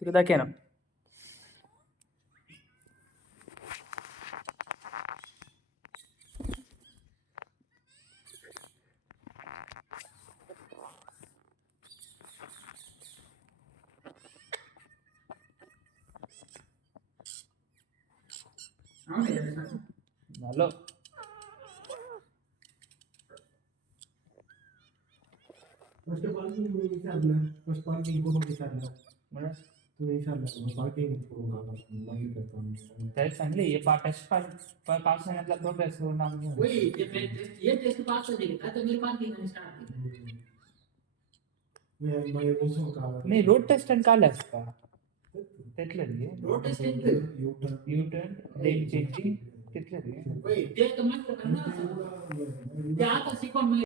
तुका दाखव ना झालं फर्स्ट पार्किंग मी विचारलं फर्स्ट पार्किंग कोण विचारलं म्हणून तुम्ही विचारलं पार्किंग करून मागे करतो त्याला सांगले हे पाच महिन्यातला प्रोग्रेस करून आम्ही वही ये टेस्ट पास हो जाएगा तो मेरे पार्किंग में स्टार्ट मैं बोलतो का नाही रोड टेस्ट आणि काल असता तिथलं road test U turn lane changing तिथलं वही ते तो मत करना ते आता शिकवून